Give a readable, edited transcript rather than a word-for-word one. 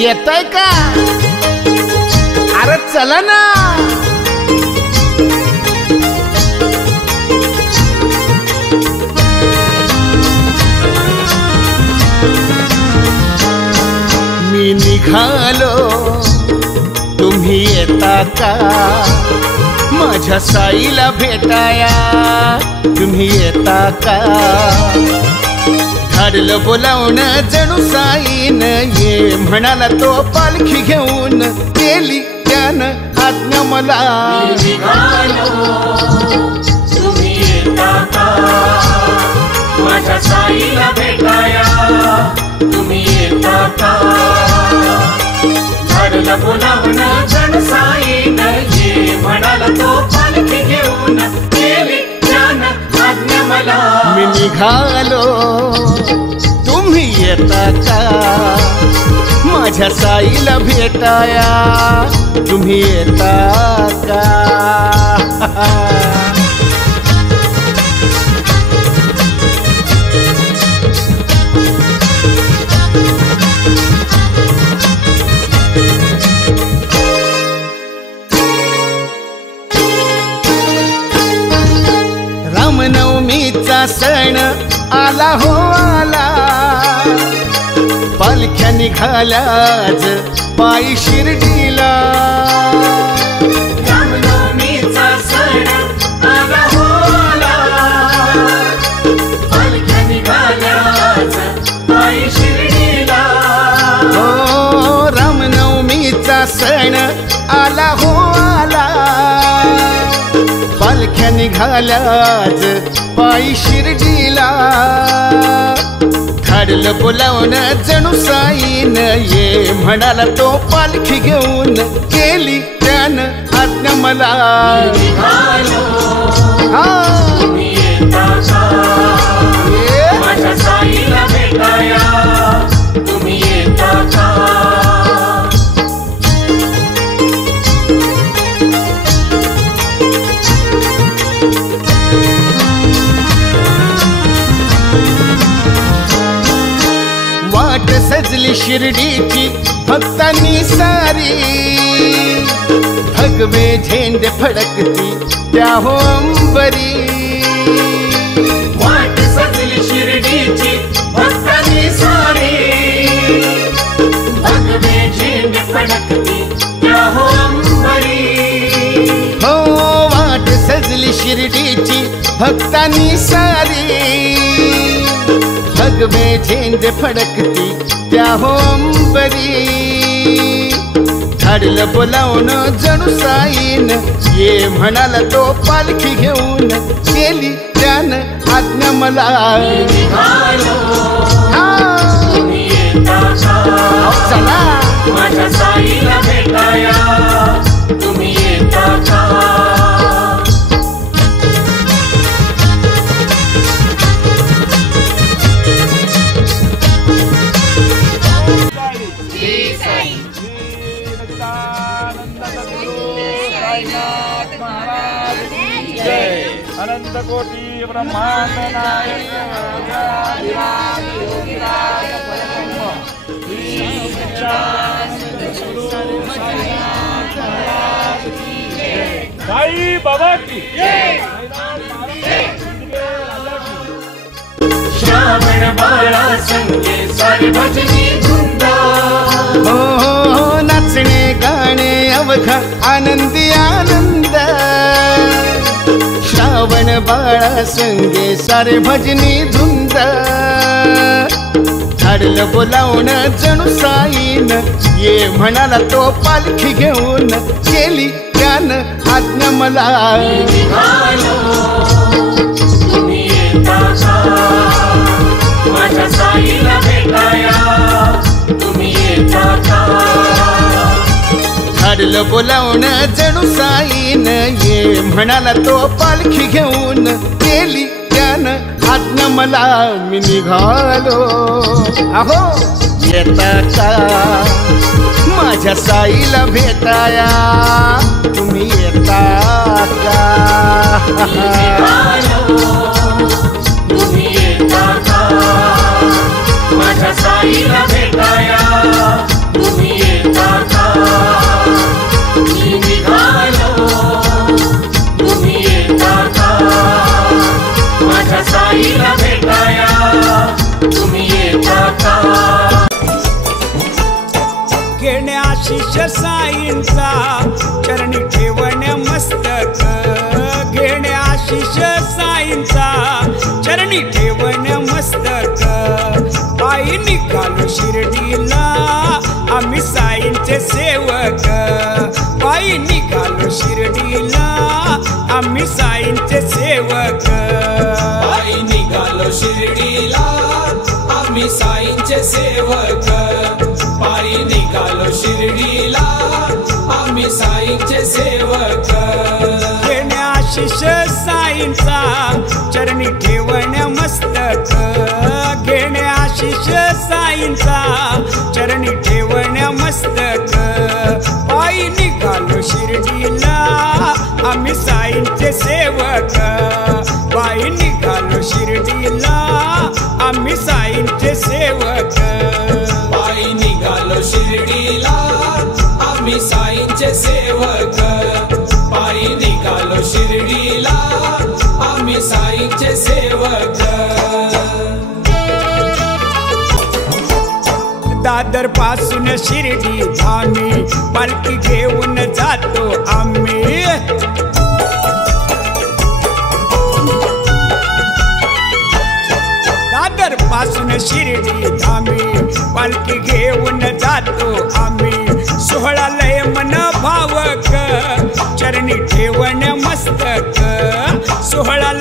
येतय का? अरे चला ना. मी निघालो तुम्ही येता का? माझ्या साईला भेटाया तुम्ही येता का? धाडलं बोलावणं जणू साईन ये म्हणाला तो पालखी घेऊन केली त्यानं आज्ञा मला. निघालो तुम्ही येता का? माझ्या साईला भेटाया तुम्ही येता का? धाडलं बोलावणं जणू साईन ये म्हणाला तो पालखी घेऊन केली त्यानं आज्ञा मला. मी निघालो तुम्ही येता का? माझ्या साईला भेटाया तुम्ही येता का? रामनवमीचा सण आला हो आला. पालख्या निघाल्याच पायी शिर्डीला. रामनवमीचा सण आला हो आला. पालख्या निघाल्याच पायी शिर्डीला. हो रामनवमीचा सण आला हो आला. पालख्या निघाल्याच पायी शिर्डीला. धाडलं बोलावणं जणू साईन ये म्हणाला तो पालखी घेऊन केली त्यानं आज्ञा मला. निघालो तुम्ही येता का? माझ्या साईला भेटाया तुम्ही येता का? वाट सजली शिर्डीची भक्तांनी सारी. भगवे झेंडे फडकती त्या हो अंबरी. वाट सजली शिर्डीची भक्तांनी सारी. भगवे झेंडे फडकती त्या हो अंबरी. हो वाट सजली शिर्डीची भक्तांनी सारी. भगवे झेंडे फडकती त्या हो अंबरी. धाडलं बोलावणं जणू साईन ये म्हणाला तो पालखी घेऊन केली त्यानं आज्ञा मला. निघालो तुम्ही येता का? चला माझ्या साईला भेटाया तुम्ही येता का? अनंत कोटि ब्रह्मांड नायक आदिनाथ योगिराज परब्रह्म श्री सच्चिदानंद सद्गुरु साईनाथ महाराज की जय. साई बाबा की जय. श्रावण बाळा संगे सारी भजनी धुंद. हो नाचणे गाणे अवघा आनंदी आनंद. श्रावण बाळा संगे सारे भजनी धुंद. धाडलं बोलावणं जणू साईन ये म्हणाला तो पालखी घेऊन केली त्यानं आज्ञा मला. निघालो तुम्ही येता का? माझ्या साईला भेटाया तुम्ही येता का? धाडलं बोलावणं जणू साईन ये म्हणाला तो पालखी घेऊन केली त्यानं आज्ञा मला. मी निघालो अहो येता का? माझ्या साईला भेटाया तुम्ही येता का? निघालो तुम्ही येता का? माझ्या साईला भेटाया तुम्ही आशिष साईंचा चरणी ठेवण्या मस्तक घेणे आशिष साईंचा चरणी ठेवण्या मस्तक पायी निघालो शिर्डीला आम्ही साईंचे सेवक पायी निघालो शिर्डीला आम्ही साईंचे सेवक पायी निघालो शिर्डीला आम्ही साईंचे सेवक पायी निघालो शिर्डीला आम्ही साईंचे सेवक घेणे आशिष साईंचा चरणी ठेवण्या मस्तक घेणे आशिष साईंचा चरणी ठेवण्या मस्तक पायी निघालो शिर्डीला आम्ही साईंचे सेवक पायी निघालो शिर्डीला आम्ही साईंचे सेवक पायी निघालो शिर्डीला आम्ही साईंचे सेवक पायी निघालो शिर्डीला आम्ही साईंचे सेवक दादर पासून शिर्डी धामी पालखी घेऊन जातो आम्ही दादर पासून शिर्डी धामी पालखी घेऊन जातो आम्ही सोहळा लय मन भावक चरणी ठेवण्या मस्तक सोहळा